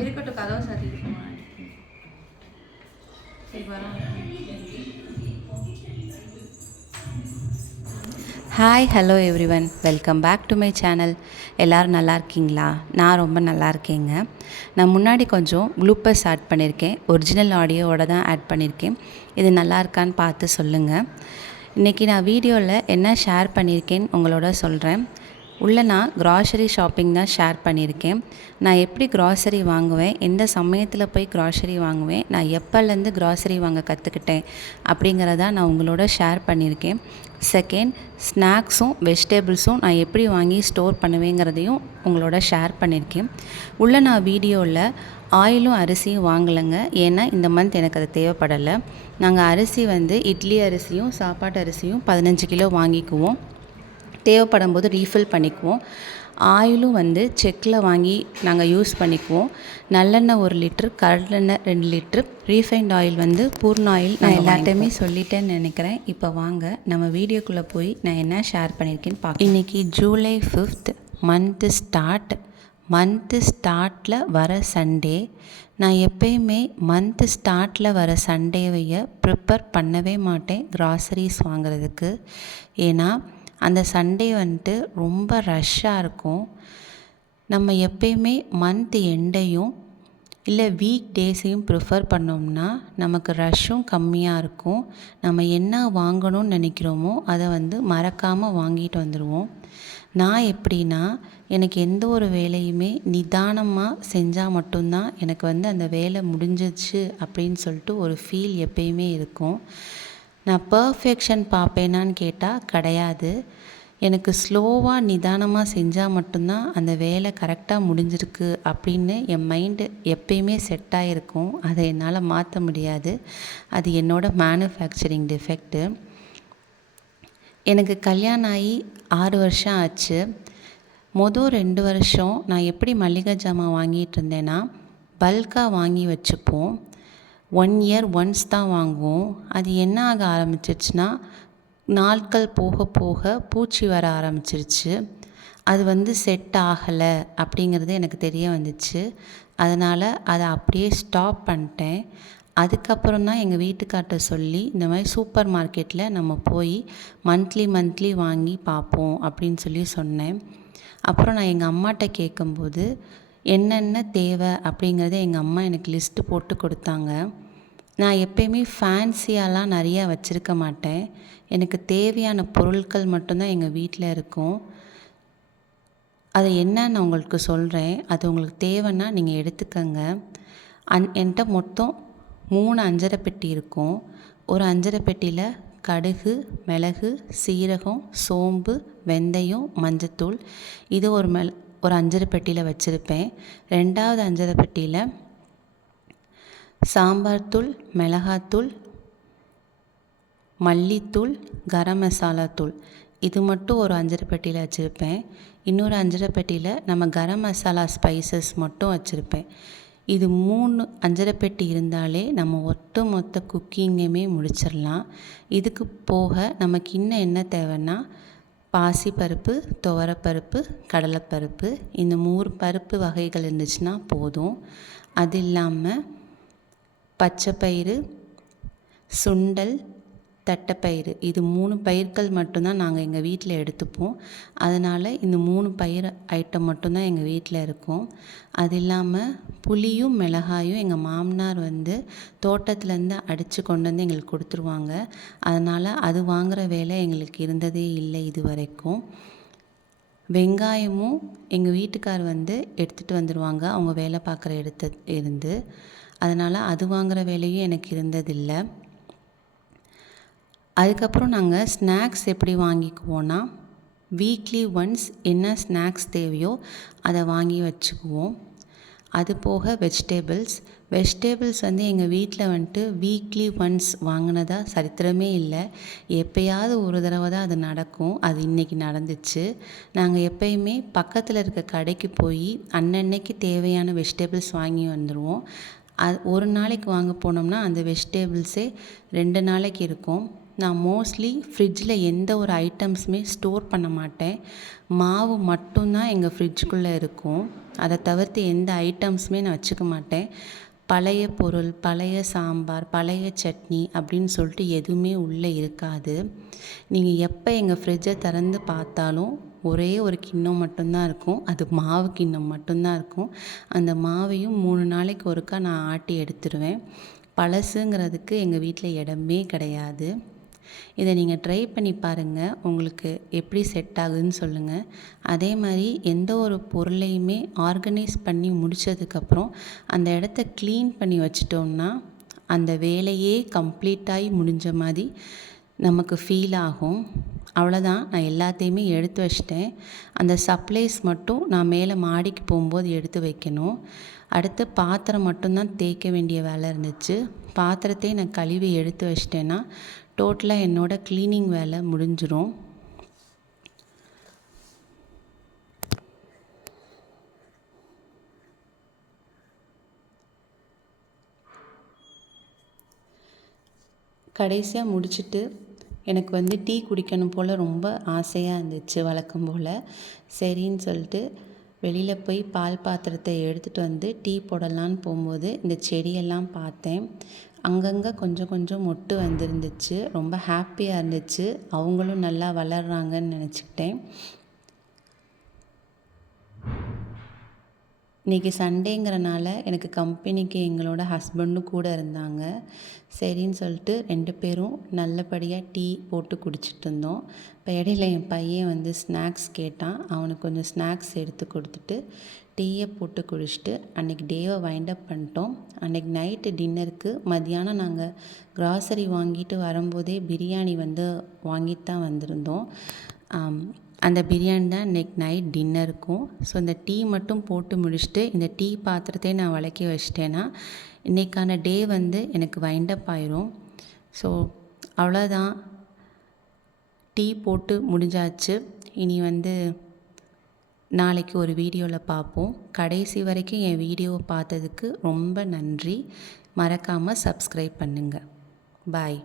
இருக்கட்டும், கதவை சாத்திட்டு போவாங்க. சரி வரோம். Hi hello everyone, welcome back to my channel. எல்லோரும் நல்லா இருக்கீங்களா? நான் ரொம்ப நல்லா இருக்கேங்க. நான் முன்னாடி கொஞ்சம் ப்ளூப்பர்ஸ் ஆட் பண்ணியிருக்கேன், ஒரிஜினல் ஆடியோவோட தான் ஆட் பண்ணியிருக்கேன். இது நல்லா இருக்கான்னு பார்த்து சொல்லுங்கள். இன்றைக்கி நான் வீடியோவில் என்ன ஷேர் பண்ணியிருக்கேன்னு உங்களோட சொல்கிறேன். உள்ளே நான் க்ராசரி ஷாப்பிங் தான் ஷேர் பண்ணியிருக்கேன். நான் எப்படி க்ராசரி வாங்குவேன், எந்த சமயத்தில் போய் க்ராசரி வாங்குவேன், நான் எப்போலேருந்து க்ராசரி வாங்க கற்றுக்கிட்டேன் அப்படிங்கிறத நான் உங்களோட ஷேர் பண்ணியிருக்கேன். செகண்ட், ஸ்நாக்ஸும் வெஜிடபிள்ஸும் நான் எப்படி வாங்கி ஸ்டோர் பண்ணுவேங்கிறதையும் உங்களோட ஷேர் பண்ணியிருக்கேன். உள்ளே நான் வீடியோவில் ஆயிலும் அரிசியும் வாங்கலைங்க, ஏன்னா இந்த மந்த் எனக்கு அது தேவைப்படலை. நாங்கள் அரிசி இட்லி அரிசியும் சாப்பாட்டு அரிசியும் 15 கிலோ வாங்கிக்குவோம். தேவைப்படும் போது ரீஃபில் பண்ணிக்குவோம். ஆயிலும் செக்கில் வாங்கி நாங்கள் யூஸ் பண்ணிக்குவோம். நல்லெண்ணெய் 1 லிட்ரு, கடலெண்ணெய் 2 லிட்ரு, ரீஃபைண்ட் ஆயில் பூர்ண ஆயில் நான் எல்லாத்தையுமே சொல்லிட்டேன்னு நினைக்கிறேன். இப்போ வாங்க நம்ம வீடியோக்குள்ளே போய் நான் என்ன ஷேர் பண்ணியிருக்கேன்னு பார்க்க. இன்றைக்கி ஜூலை 5th, மந்த்து ஸ்டார்ட்டில் வர சண்டே. நான் எப்பயுமே மந்த்து ஸ்டார்ட்டில் வர சண்டேவையை ப்ரிப்பேர் பண்ணவே மாட்டேன் க்ராசரிஸ் வாங்குறதுக்கு. ஏன்னா அந்த சண்டே ரொம்ப ரஷ்ஷாக இருக்கும். நம்ம எப்பயுமே மந்த் எண்டையும் இல்லை வீக் டேஸையும் ப்ரிஃபர் பண்ணோம்னா நமக்கு ரஷ்ஷும் கம்மியாக இருக்கும். நம்ம என்ன வாங்கணும்னு நினைக்கிறோமோ அதை மறக்காமல் வாங்கிட்டு வந்துடுவோம். நான் எப்படின்னா, எனக்கு எந்த ஒரு வேலையுமே நிதானமாக செஞ்சால் மட்டும்தான் எனக்கு அந்த வேலை முடிஞ்சிச்சு அப்படின்னு சொல்லிட்டு ஒரு ஃபீல் எப்பயுமே இருக்கும். நான் பர்ஃபெக்ஷன் பார்ப்பேனான்னு கேட்டால் கிடையாது. எனக்கு ஸ்லோவாக நிதானமாக செஞ்சால் மட்டும்தான் அந்த வேலை கரெக்டாக முடிஞ்சிருக்கு அப்படின்னு என் மைண்டு எப்பயுமே செட் ஆகிருக்கும். அதை என்னால் மாற்ற முடியாது. அது என்னோடய மேனுஃபேக்சரிங் டிஃபெக்ட்டு. எனக்கு கல்யாணம் ஆகி 6 வருஷம் ஆச்சு. மொதல் 2 வருஷம் நான் எப்படி மளிகை ஜாமான் வாங்கிட்டு இருந்தேன்னா, பல்காக வாங்கி வச்சுப்போம். 1 இயர் ஒன்ஸ் தான் வாங்குவோம். அது என்ன ஆக ஆரம்பிச்சிருச்சுன்னா, நாட்கள் போக போக பூச்சி வர ஆரம்பிச்சிருச்சு. அது செட் ஆகலை அப்படிங்கிறது எனக்கு தெரிய வந்துச்சு. அதனால் அதை அப்படியே ஸ்டாப் பண்ணிட்டேன். அதுக்கப்புறம் தான் எங்கள் வீட்டுக்கார்ட்ட சொல்லி, இந்த மாதிரி சூப்பர் மார்க்கெட்டில் நம்ம போய் மந்த்லி வாங்கி பார்ப்போம் அப்படின்னு சொல்லி சொன்னேன். அப்புறம் நான் எங்கள் அம்மாட்ட கேட்கும்போது என்னென்ன தேவை அப்படிங்கிறத எங்கள் அம்மா எனக்கு லிஸ்ட்டு போட்டு கொடுத்தாங்க. நான் எப்பயுமே ஃபேன்சியாலாம் நிறையா வச்சுருக்க மாட்டேன். எனக்கு தேவையான பொருட்கள் மட்டும்தான் எங்கள் வீட்டில் இருக்கும். அது என்னன்னு நான் உங்களுக்கு சொல்கிறேன். அது உங்களுக்கு தேவைன்னா நீங்கள் எடுத்துக்கங்க. என்கிட்ட மொத்தம் 3 அஞ்சரை பெட்டி இருக்கும். ஒரு அஞ்சரை பெட்டியில் கடுகு, மிளகு, சீரகம், சோம்பு, வெந்தயம், மஞ்சத்தூள் இது ஒரு அஞ்சரை பெட்டியில் வச்சுருப்பேன். 2வது அஞ்சரை பெட்டியில் சாம்பார் தூள், மிளகாத்தூள், மல்லித்தூள், கரம் மசாலா தூள் இது மட்டும் ஒரு அஞ்சரை பெட்டியில் வச்சுருப்பேன். இன்னொரு அஞ்சரை பெட்டியில் நம்ம கரம் மசாலா ஸ்பைசஸ் மட்டும் வச்சுருப்பேன். இது 3 அஞ்சரை பெட்டி இருந்தாலே நம்ம மொத்த குக்கிங்குமே முடிச்சிடலாம். இதுக்கு போக நமக்கு இன்னும் என்ன தேவைன்னா, பாசிப்பருப்பு, துவரப்பருப்பு, கடலைப்பருப்பு இந்த 3 பருப்பு வகைகள் இருந்துச்சுன்னா போதும். அது இல்லாமல் பச்சைப்பயிறு, சுண்டல், தட்டைப்பயிறு இது 3 பயிர்கள் மட்டும்தான் நாங்கள் எங்கள் வீட்டில் எடுத்துப்போம். அதனால் இந்த 3 பயிர் ஐட்டம் மட்டும்தான் எங்கள் வீட்டில் இருக்கும். அது இல்லாமல் புளியும் மிளகாயும் எங்கள் மாமனார் தோட்டத்துலேருந்து அடித்து கொண்டு எங்களுக்கு கொடுத்துருவாங்க. அதனால் அது வாங்குகிற வேலை எங்களுக்கு இருந்ததே இல்லை இது வரைக்கும். வெங்காயமும் எங்கள் வீட்டுக்கார் எடுத்துகிட்டு வந்துடுவாங்க அவங்க வேலை பார்க்குற இருந்து. அதனால் அது வாங்குகிற வேலையும் எனக்கு இருந்ததில்லை. அதுக்கப்புறம் நாங்கள் ஸ்நாக்ஸ் எப்படி வாங்கிக்குவோன்னா, வீக்லி ஒன்ஸ் என்ன ஸ்நாக்ஸ் தேவையோ அதை வாங்கி வச்சுக்குவோம். அது போக வெஜிடபிள்ஸ் எங்கள் வீட்டில் வீக்லி ஒன்ஸ் வாங்கினதா சரித்திரமே இல்லை. எப்போயாவது ஒரு தடவை தான் அது நடக்கும். அது இன்றைக்கி நடந்துச்சு. நாங்கள் எப்பயுமே பக்கத்தில் இருக்க கடைக்கு போய் அன்னன்னைக்கு தேவையான வெஜிடபிள்ஸ் வாங்கி வந்துடுவோம். அது ஒரு நாளைக்கு வாங்க போனோம்னா அந்த வெஜிடபிள்ஸே 2 நாளைக்கு இருக்கும். நான் மோஸ்ட்லி ஃப்ரிட்ஜில் எந்த ஒரு ஐட்டம்ஸுமே ஸ்டோர் பண்ண மாட்டேன். மாவு மட்டும்தான் எங்கள் ஃப்ரிட்ஜுக்குள்ளே இருக்கும். அதை தவிர்த்து எந்த ஐட்டம்ஸுமே நான் வச்சுக்க மாட்டேன். பழைய பொருள், பழைய சாம்பார், பழைய சட்னி அப்படின்னு சொல்லிட்டு எதுவுமே உள்ளே இருக்காது. நீங்கள் எப்போ எங்கள் ஃப்ரிட்ஜை திறந்து பார்த்தாலும் ஒரே ஒரு கிண்ணம் மட்டும்தான் இருக்கும். அது மாவு கிண்ணம் மட்டும்தான் இருக்கும். அந்த மாவையும் 3 நாளைக்கு ஒருக்கா நான் ஆட்டி எடுத்துருவேன். பழசுங்கிறதுக்கு எங்கள் வீட்டில் இடமே கிடையாது. இதை நீங்கள் ட்ரை பண்ணி பாருங்கள், உங்களுக்கு எப்படி செட் ஆகுதுன்னு சொல்லுங்கள். அதே மாதிரி எந்த ஒரு பொருளையுமே ஆர்கனைஸ் பண்ணி முடித்ததுக்கப்புறம் அந்த இடத்த க்ளீன் பண்ணி வச்சிட்டோம்னா அந்த வேலையே கம்ப்ளீட்டாகி முடிஞ்ச மாதிரி நமக்கு ஃபீல் ஆகும். அவ்வளோதான், நான் எல்லாத்தையுமே எடுத்து வச்சிட்டேன். அந்த சப்ளைஸ் மட்டும் நான் மேலே மாடிக்கு போகும்போது எடுத்து வைக்கணும். அடுத்து பாத்திரம் மட்டும்தான் தேய்க்க வேண்டிய வேலை இருந்துச்சு. பாத்திரத்தையும் நான் கழுவி எடுத்து வச்சிட்டேன்னா டோட்டலாக என்னோடய க்ளீனிங் வேலை முடிஞ்சிரும். கடைசியாக முடிச்சுட்டு எனக்கு வந்து டீ குடிக்கணும் போல் ரொம்ப ஆசையாக இருந்துச்சு வழக்கம் போல். சரின்னு சொல்லிட்டு வெளியில் போய் பால் பாத்திரத்தை எடுத்துகிட்டு வந்து டீ போடலான்னு போகும்போது இந்த செடியெல்லாம் பார்த்தேன். அங்கங்கே கொஞ்சம் கொஞ்சம் மொட்டு வந்துருந்துச்சு. ரொம்ப ஹாப்பியாக இருந்துச்சு. அவங்களும் நல்லா வளர்கிறாங்கன்னு நினச்சிக்கிட்டேன். இன்றைக்கி சண்டேங்கிறனால எனக்கு கம்பெனிக்கு எங்களோட ஹஸ்பண்டும் கூட இருந்தாங்க. சரின்னு சொல்லிட்டு 2 பேரும் நல்லபடியாக டீ போட்டு குடிச்சிட்டு இருந்தோம். இப்போ இடையில என் பையன் வந்து ஸ்நாக்ஸ் கேட்டான். அவனுக்கு கொஞ்சம் ஸ்நாக்ஸ் எடுத்து கொடுத்துட்டு டீயை போட்டு குடிச்சிட்டு அன்றைக்கி டேவை வைண்டப் பண்ணிட்டோம். அன்றைக்கி நைட்டு டின்னருக்கு மத்தியானம் நாங்கள் க்ராசரி வாங்கிட்டு வரும்போதே பிரியாணி வந்து வாங்கிட்டு தான் வந்திருந்தோம். அந்த பிரியாணி தான் இன்றைக்கி நைட் டின்னருக்கும். ஸோ இந்த டீ மட்டும் போட்டு முடிச்சுட்டு இந்த டீ பாத்திரத்தையும் நான் விளக்கி வச்சிட்டேன்னா இன்றைக்கான டே வந்து எனக்கு வைண்டப் ஆயிரும். ஸோ அவ்வளோதான், டீ போட்டு முடிஞ்சாச்சு. இனி வந்து நாளைக்கு ஒரு வீடியோவில் பார்ப்போம். கடைசி வரைக்கும் என் வீடியோவை பார்த்ததுக்கு ரொம்ப நன்றி. மறக்காமல் சப்ஸ்கிரைப் பண்ணுங்கள். பாய்.